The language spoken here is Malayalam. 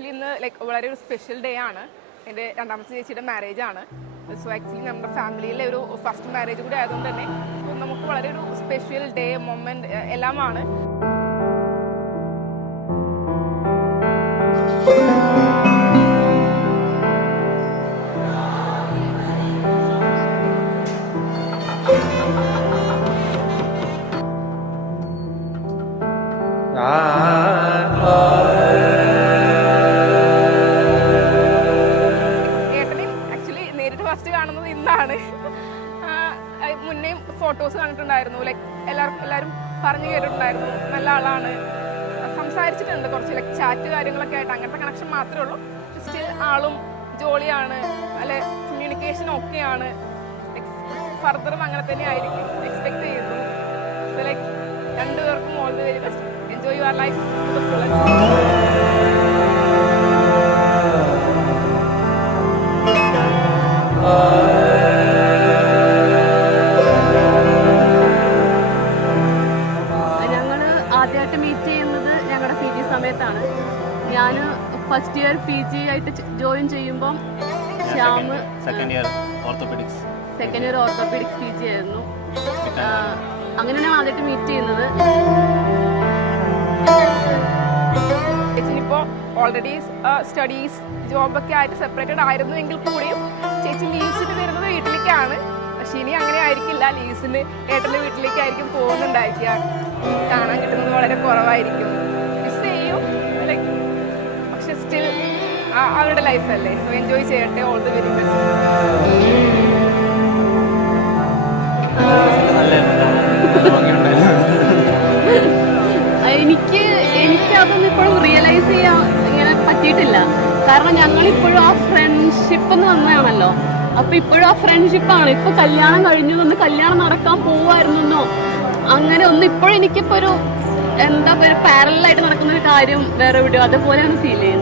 ആക്ച്വലി ഇന്ന് ലൈക്ക് വളരെ ഒരു സ്പെഷ്യൽ ഡേ ആണ്. എൻ്റെ രണ്ടാമത്തെ ചേച്ചിയുടെ മാരേജ് ആണ്. സോ ആക്ച്വലി നമ്മുടെ ഫാമിലിയിലെ ഒരു ഫസ്റ്റ് മാരേജ് കൂടി ആയതുകൊണ്ട് തന്നെ നമുക്ക് വളരെ ഒരു സ്പെഷ്യൽ ഡേ മൊമെന്റ് എല്ലാമാണ്. ഏട്ടനെയും ആക്ച്വലി നേരിട്ട് ഫസ്റ്റ് കാണുന്നത് ഇന്നാണ്. മുന്നേ ഫോട്ടോസ് കണ്ടിട്ടുണ്ടായിരുന്നു, ലൈക്ക് എല്ലാവരും പറഞ്ഞു കേട്ടിട്ടുണ്ടായിരുന്നു. നല്ല ആളാണ്, സംസാരിച്ചിട്ടുണ്ട് കുറച്ച് ലൈക്ക് ചാറ്റ് കാര്യങ്ങളൊക്കെ ആയിട്ട്, അങ്ങനത്തെ കണക്ഷൻ മാത്രമേ ഉള്ളൂ. സ്റ്റിൽ ആളും ജോളിയാണ്, അല്ലെ കമ്മ്യൂണിക്കേഷൻ ഒക്കെയാണ്. ഫർദറും അങ്ങനെ തന്നെ ആയിരിക്കും എക്സ്പെക്ട് ചെയ്യുന്നു. ലൈക്ക് രണ്ടുപേർക്കും all the very best. Enjoy your life to the fullest. ഞങ്ങൾ ആദ്യമായിട്ട് മീറ്റ് ചെയ്യുന്നത് ഞങ്ങളുടെ പി ജി സമയത്താണ്. ഞാൻ ഫസ്റ്റ് ഇയർ പി ജി ആയിട്ട് ജോയിൻ ചെയ്യുമ്പം Shyam second year orthopaedics P G ആയിരുന്നു. അങ്ങനെയാണ് ആദ്യമായിട്ട് മീറ്റ് ചെയ്യുന്നത്. ചേച്ചിനിപ്പോൾ ഓൾറെഡി സ്റ്റഡീസ് ജോബൊക്കെ ആയിട്ട് സെപ്പറേറ്റഡ് ആയിരുന്നു എങ്കിൽ കൂടിയും ചേച്ചി ലീവ്സിന് വരുന്നത് വീട്ടിലേക്കാണ്. പക്ഷെ ഇനി അങ്ങനെ ആയിരിക്കില്ല, ലീവ്സിന് ഏട്ടൻ്റെ വീട്ടിലേക്കായിരിക്കും പോകുന്നുണ്ടായിരിക്കുക. കാണാൻ കിട്ടുന്നത് വളരെ കുറവായിരിക്കും, മിസ് ചെയ്യും ലൈക്ക്. പക്ഷെ സ്റ്റിൽ അവരുടെ ലൈഫല്ലേ, സോ എൻജോയ് ചെയ്യട്ടെ. All the very best. എനിക്കതൊന്നും ഇപ്പോഴും റിയലൈസ് ചെയ്യാൻ ഇങ്ങനെ പറ്റിയിട്ടില്ല. കാരണം ഞങ്ങളിപ്പോഴും ആ ഫ്രണ്ട്ഷിപ്പ് എന്ന് വന്നതാണല്ലോ. അപ്പൊ ഇപ്പോഴും ആ ഫ്രണ്ട്ഷിപ്പാണ്. ഇപ്പൊ കല്യാണം കഴിഞ്ഞു ഒന്ന് കല്യാണം നടക്കാൻ പോവായിരുന്നോ അങ്ങനെ ഒന്നും ഇപ്പോഴും എനിക്കിപ്പോ ഒരു എന്താ ഒരു പാരലായിട്ട് നടക്കുന്ന ഒരു കാര്യം വേറെ എവിടെയോ അതുപോലെയാണ് ഫീൽ ചെയ്യുന്നത്.